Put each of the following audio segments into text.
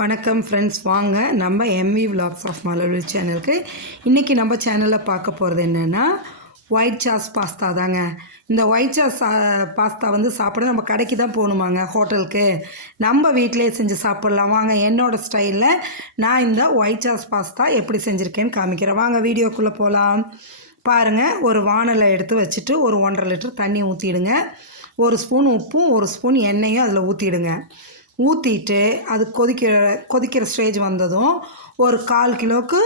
வணக்கம் ஃப்ரெண்ட்ஸ் வாங்க நம்ம எம்வி விலாக்ஸ் ஆஃப் மலர்வி சேனலுக்கு இன்றைக்கி நம்ம சேனலில் பார்க்க போகிறது என்னென்னா ஒயிட் சாஸ் பாஸ்தா தாங்க. இந்த ஒயிட் சாஸ் பாஸ்தா வந்து சாப்பிட நம்ம கடைக்கு தான் போகணுமாங்க ஹோட்டலுக்கு நம்ம வீட்டிலே செஞ்சு சாப்பிட்லாம். வாங்க என்னோடய ஸ்டைலில் நான் இந்த ஒயிட் சாஸ் பாஸ்தா எப்படி செஞ்சுருக்கேன்னு காமிக்கிறேன். வாங்க வீடியோக்குள்ளே போகலாம் பாருங்கள் ஒரு வானலை எடுத்து வச்சுட்டு ஒரு ஒன்றரை லிட்டர் தண்ணி ஊற்றிடுங்க ஒரு ஸ்பூன் உப்பும் ஒரு ஸ்பூன் எண்ணெயும் அதில் ஊற்றிடுங்க ஊற்றிட்டு அது கொதிக்கிற கொதிக்கிற ஸ்டேஜ் வந்ததும் ஒரு கால் கிலோவுக்கு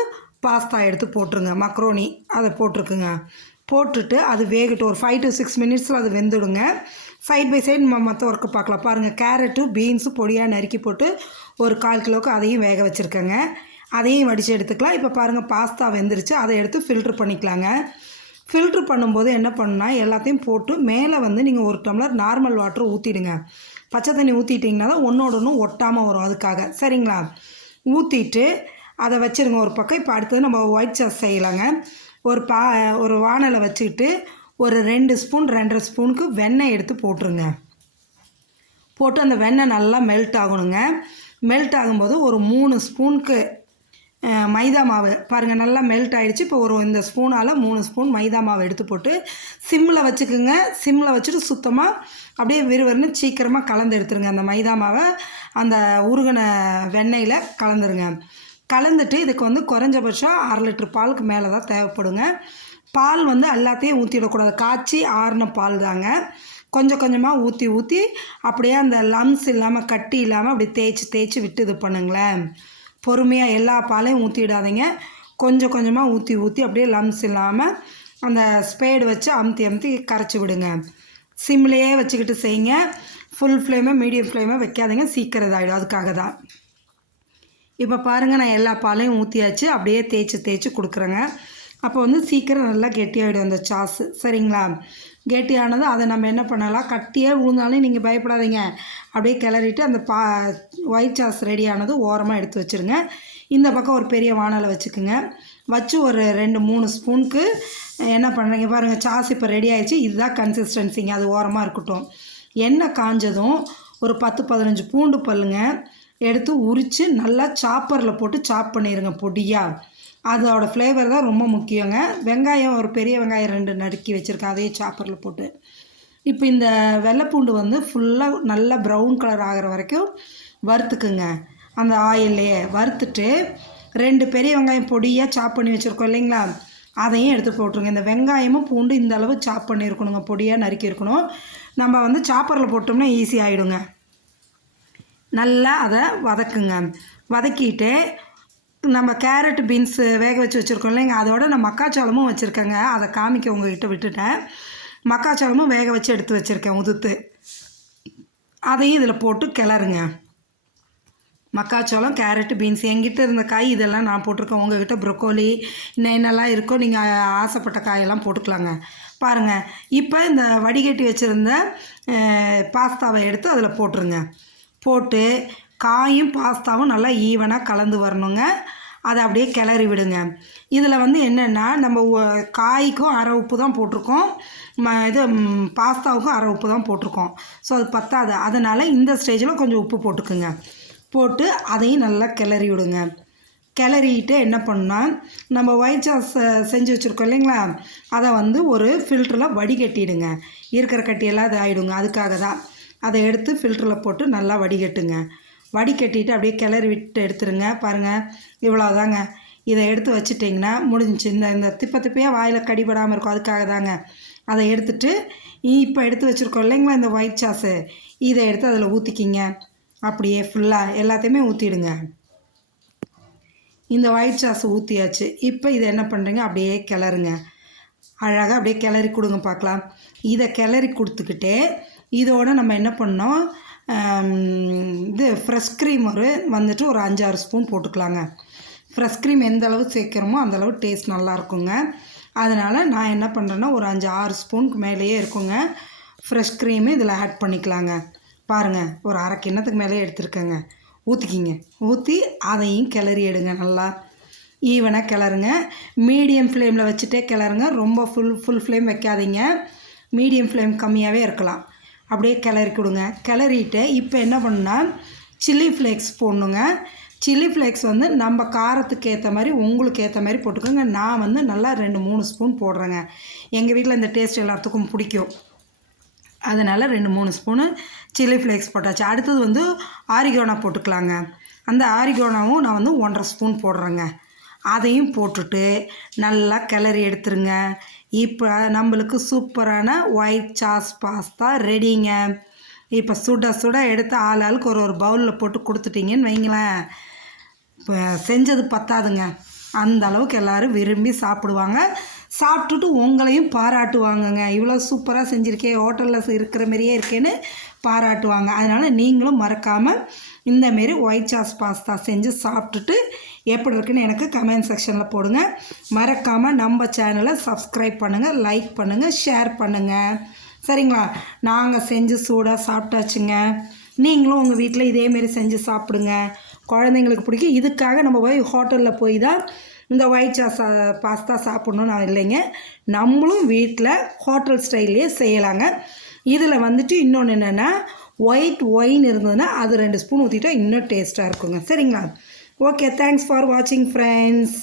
பாஸ்தா எடுத்து போட்டுருங்க. மக்ரோனி அதை போட்டிருக்குங்க. போட்டுட்டு அது வேகட்டும். ஒரு ஃபைவ் டு சிக்ஸ் மினிட்ஸில் அது வெந்துடுங்க. சைட் பை சைடு நம்ம மற்ற ஒர்க்கு பார்க்கலாம். பாருங்கள் கேரட்டு பீன்ஸு பொடியாக நறுக்கி போட்டு ஒரு கால் கிலோவுக்கு அதையும் வேக வச்சுருக்கேங்க. அதையும் வடித்து எடுத்துக்கலாம். இப்போ பாருங்கள் பாஸ்தா வெந்துருச்சு. அதை எடுத்து ஃபில்ட்ரு பண்ணிக்கலாங்க. ஃபில்ட்ரு பண்ணும்போது என்ன பண்ணுன்னா எல்லாத்தையும் போட்டு மேலே வந்து நீங்கள் ஒரு டம்ளர் நார்மல் வாட்டர் ஊற்றிடுங்க பச்சை தண்ணி ஊற்றிட்டிங்கன்னா தான் ஒன்றோட ஒன்று ஒட்டாமல் வரும் அதுக்காக. சரிங்களா? ஊற்றிட்டு அதை வச்சுருங்க ஒரு பக்கம். இப்போ அடுத்தது நம்ம ஒயிட் சாஸ் செய்யலாங்க. ஒரு பா ஒரு வானலை வச்சுக்கிட்டு ஒரு ரெண்டு ஸ்பூன் ரெண்டரை ஸ்பூனுக்கு வெண்ணெய் எடுத்து போட்டுருங்க. போட்டு அந்த வெண்ணெய் நல்லா மெல்ட் ஆகணுங்க. மெல்ட் ஆகும்போது ஒரு மூணு ஸ்பூனுக்கு மைதா மாவு. பாருங்கள் நல்லா மெல்ட் ஆகிடுச்சு இப்போ ஒரு இந்த ஸ்பூனால் மூணு ஸ்பூன் மைதா மாவு எடுத்து போட்டு சிம்மில் வச்சுக்கோங்க. சிம்மில் வச்சுட்டு சுத்தமாக அப்படியே விறுவிறுன்னு சீக்கிரமாக கலந்து எடுத்துருங்க. அந்த மைதா மாவை அந்த உருகின வெண்ணெயில் கலந்துருங்க. கலந்துட்டு இதுக்கு வந்து குறைஞ்சபட்சம் அரை லிட்டர் பாலுக்கு மேலே தான் தேவைப்படுங்க. பால் வந்து எல்லாத்தையும் ஊற்றிடக்கூடாது காய்ச்சி ஆறின பால் தாங்க. கொஞ்சம் கொஞ்சமாக ஊற்றி ஊற்றி அப்படியே அந்த லம்ஸ் இல்லாமல் கட்டி இல்லாமல் அப்படி தேய்ச்சி தேய்ச்சி விட்டு இது பண்ணுங்களேன். பொறுமையாக எல்லா பாலையும் ஊற்றிடாதீங்க கொஞ்சம் கொஞ்சமாக ஊற்றி ஊற்றி அப்படியே லம்ஸ் இல்லாமல் அந்த ஸ்பேடு வச்சு அமுத்தி அமுத்தி கரைச்சி விடுங்க. சிம்லேயே வச்சுக்கிட்டு செய்யுங்க. ஃபுல் ஃப்ளேமே மீடியம் ஃப்ளேமை வைக்காதீங்க. சீக்கிரம் இதாகிடும் அதுக்காக தான். இப்போ பாருங்கள் நான் எல்லா பாலையும் ஊற்றியாச்சு அப்படியே தேய்ச்சி தேய்ச்சி கொடுக்குறேங்க. அப்போ வந்து சீக்கிரம் நல்லா கெட்டியாகிடும் அந்த சாஸு சரிங்களா? கெட்டியானது அதை நம்ம என்ன பண்ணலாம்? கட்டியே விழுந்தாலும் நீங்கள் பயப்படாதீங்க. அப்படியே கிளறிட்டு அந்த பா ஒயிட் சாஸ் ரெடியானது ஓரமாக எடுத்து வச்சுருங்க. இந்த பக்கம் ஒரு பெரிய வானலை வச்சுக்குங்க. வச்சு ஒரு ரெண்டு மூணு ஸ்பூனுக்கு என்ன பண்ணுறீங்க பாருங்கள் சாஸ் இப்போ ரெடி ஆயிடுச்சு. இதுதான் கன்சிஸ்டன்சிங்க அது ஓரமாக இருக்கட்டும். எண்ணெய் காஞ்சதும் ஒரு பத்து பதினஞ்சு பூண்டு பல்லுங்க எடுத்து உரித்து நல்லா சாப்பரில் போட்டு சாப் பண்ணிடுங்க பொடியாக அதோட ஃப்ளேவர் தான் ரொம்ப முக்கியங்க. வெங்காயம் ஒரு பெரிய வெங்காயம் ரெண்டு நறுக்கி வச்சுருக்கேன். அதையும் சாப்பரில் போட்டு. இப்போ இந்த வெள்ளைப்பூண்டு வந்து ஃபுல்லாக நல்லா ப்ரௌன் கலர் ஆகிற வரைக்கும் வறுத்துக்குங்க. அந்த ஆயில்லையே வறுத்துட்டு ரெண்டு பெரிய வெங்காயம் பொடியாக சாப் பண்ணி வச்சுருக்கோம் இல்லைங்களா? அதையும் எடுத்து போட்டுருங்க. இந்த வெங்காயமும் பூண்டு இந்த அளவு சாப் பண்ணியிருக்கணுங்க. பொடியாக நறுக்கி இருக்கணும். நம்ம வந்து சாப்பரில் போட்டோம்னா ஈஸி ஆகிடுங்க நல்லா அதை வதக்குங்க. வதக்கிட்டு நம்ம கேரட் பீன்ஸு வேக வச்சு வச்சுருக்கோம் இல்லைங்க அதோட நான் மக்காச்சோளமும் வச்சுருக்கேங்க. அதை காமிக்க உங்ககிட்ட விட்டுட்டேன். மக்காச்சோளமும் வேக வச்சு எடுத்து வச்சுருக்கேன் உதுத்து. அதையும் இதில் போட்டு கிளறுங்க. மக்காச்சோளம் கேரட்டு பீன்ஸ் எங்கிட்ட இருந்த காய் இதெல்லாம் நான் போட்டிருக்கேன். உங்ககிட்ட ப்ரொக்கோலி இன்னும் என்னெல்லாம் இருக்கோ நீங்கள் ஆசைப்பட்ட காயெல்லாம் போட்டுக்கலாங்க. பாருங்கள் இப்போ இந்த வடிகட்டி வச்சுருந்த பாஸ்தாவை எடுத்து அதில் போட்டுருங்க. போட்டு காயும் பாஸ்தாவும் நல்லா ஈவனாக கலந்து வரணுங்க. அதை அப்படியே கிளறி விடுங்க. இதில் வந்து என்னென்னா நம்ம ஒ- காய்க்கும் அரை உப்பு தான் போட்டிருக்கோம். ம இது பாஸ்தாவுக்கும் அரை உப்பு தான் போட்டிருக்கோம். ஸோ அது பத்தாது. அதனால் இந்த ஸ்டேஜில் கொஞ்சம் உப்பு போட்டுக்குங்க. போட்டு அதையும் நல்லா கிளறி விடுங்க. கிளறிட்டு என்ன பண்ணால் நம்ம ஒயிட் சாஸ் செஞ்சு வச்சுருக்கோம் இல்லைங்களா? அதை வந்து ஒரு ஃபில்டரில் வடிகட்டிடுங்க. இருக்கிற கட்டியெல்லாம் அது ஆகிடுங்க அதுக்காக தான். அதை எடுத்து ஃபில்டரில் போட்டு நல்லா வடிகட்டுங்க. வடிகட்டிட்டு அப்படியே கிளறி விட்டு எடுத்துருங்க. பாருங்கள் இவ்வளோதாங்க இதை எடுத்து வச்சிட்டிங்கன்னா முடிஞ்சிச்சு. இந்த இந்த திப்ப திப்பையாக வாயில் கடிபடாமல் இருக்கும். அதுக்காக தாங்க. அதை எடுத்துட்டு இப்போ எடுத்து வச்சுருக்கோம் இல்லைங்களா இந்த ஒயிட் சாஸு இதை எடுத்து அதில் ஊற்றிக்கிங்க அப்படியே ஃபுல்லாக எல்லாத்தையுமே ஊற்றிடுங்க இந்த ஒயிட் சாஸ் ஊற்றியாச்சு இப்போ இதை என்ன பண்ணுறீங்க அப்படியே கிளறுங்க. அழகாக அப்படியே கிளறி கொடுங்க பார்க்கலாம். இதை கிளறி கொடுத்துக்கிட்டே இதோட நம்ம என்ன பண்ணோம்? இது ஃப்ரெஷ் க்ரீம் ஒரு வந்துட்டு ஒரு அஞ்சாறு ஸ்பூன் போட்டுக்கலாங்க. ஃப்ரெஷ் க்ரீம் எந்த அளவு சேர்க்குறோமோ அந்தளவு டேஸ்ட் நல்லா இருக்குங்க. அதனால் நான் என்ன பண்ணுறேன்னா ஒரு அஞ்சு ஆறு ஸ்பூனுக்கு மேலேயே இருக்குங்க. ஃப்ரெஷ் க்ரீமு இதில் ஆட் பண்ணிக்கலாங்க. பாருங்கள் ஒரு அரை கிண்ணத்துக்கு மேலே எடுத்துருக்கேங்க. ஊற்றிக்கிங்க ஊற்றி அதையும் கிளறி எடுங்க நல்லா. ஈவனாக கிளறுங்க. மீடியம் ஃப்ளேமில் வச்சுட்டே கிளறுங்க. ரொம்ப ஃபுல் ஃபுல் ஃப்ளேம் வைக்காதீங்க. மீடியம் ஃப்ளேம் கம்மியாகவே இருக்கலாம். அப்படியே கிளறி கொடுங்க. கிளறிட்டு இப்போ என்ன பண்ணுன்னா சில்லி ஃப்ளேக்ஸ் போடணுங்க. சில்லி ஃப்ளேக்ஸ் வந்து நம்ம காரத்துக்கு ஏற்ற மாதிரி உங்களுக்கு ஏற்ற மாதிரி போட்டுக்கோங்க. நான் வந்து நல்லா ரெண்டு மூணு ஸ்பூன் போடுறேங்க. எங்கள் வீட்டில் இந்த டேஸ்ட் எல்லாத்துக்கும் பிடிக்கும். அதனால் ரெண்டு மூணு ஸ்பூனு சில்லி ஃப்ளேக்ஸ் போட்டாச்சு. அடுத்தது வந்து ஆரிகோனா போட்டுக்கலாங்க. அந்த ஆரிகோனாவும் நான் வந்து ஒன்றரை ஸ்பூன் போடுறேங்க. அதையும் போட்டுட்டு நல்லா கிளறி எடுத்துருங்க. இப்போ நம்மளுக்கு சூப்பரான ஒயிட் சாஸ் பாஸ்தா ரெடிங்க இப்போ சுட சுட எடுத்து ஆள் ஆளுக்கு ஒரு ஒரு பவுலில் போட்டு கொடுத்துட்டீங்கன்னு வைங்களேன். இப்போ செஞ்சது பத்தாதுங்க. அந்த அளவுக்கு எல்லோரும் விரும்பி சாப்பிடுவாங்க. சாப்பிட்டுட்டு உங்களையும் பாராட்டுவாங்கங்க. இவ்வளோ சூப்பராக செஞ்சுருக்கே ஹோட்டலில் இருக்கிற மாதிரியே இருக்கேன்னு பாராட்டுவாங்க. அதனால் நீங்களும் மறக்காமல் இந்தமாரி ஒயிட் சாஸ் பாஸ்தா செஞ்சு சாப்பிட்டுட்டு எப்படி இருக்குன்னு எனக்கு கமெண்ட் செக்ஷனில் போடுங்க. மறக்காமல் நம்ம சேனலை சப்ஸ்கிரைப் பண்ணுங்கள் லைக் பண்ணுங்கள் ஷேர் பண்ணுங்கள் சரிங்களா? நாங்கள் செஞ்சு சூடாக சாப்பிட்டாச்சுங்க. நீங்களும் உங்கள் வீட்டில் இதேமாரி செஞ்சு சாப்பிடுங்க. குழந்தைங்களுக்கு பிடிக்கும். இதுக்காக நம்ம போய் ஹோட்டலில் போய் தான் இந்த ஒயிட் சாஸ் பாஸ்தா சாப்பிட்ணுன்னு நான் இல்லைங்க. நம்மளும் வீட்டில் ஹோட்டல் ஸ்டைல்லே செய்யலாங்க. இதில் வந்துட்டு இன்னொன்று என்னென்னா ஒயிட் ஒயின் இருந்ததுன்னா அது ரெண்டு ஸ்பூன் ஊற்றிட்டா இன்னும் டேஸ்ட்டாக இருக்குங்க. சரிங்களா? ஓகே தேங்க்ஸ் ஃபார் வாட்சிங் ஃப்ரெண்ட்ஸ்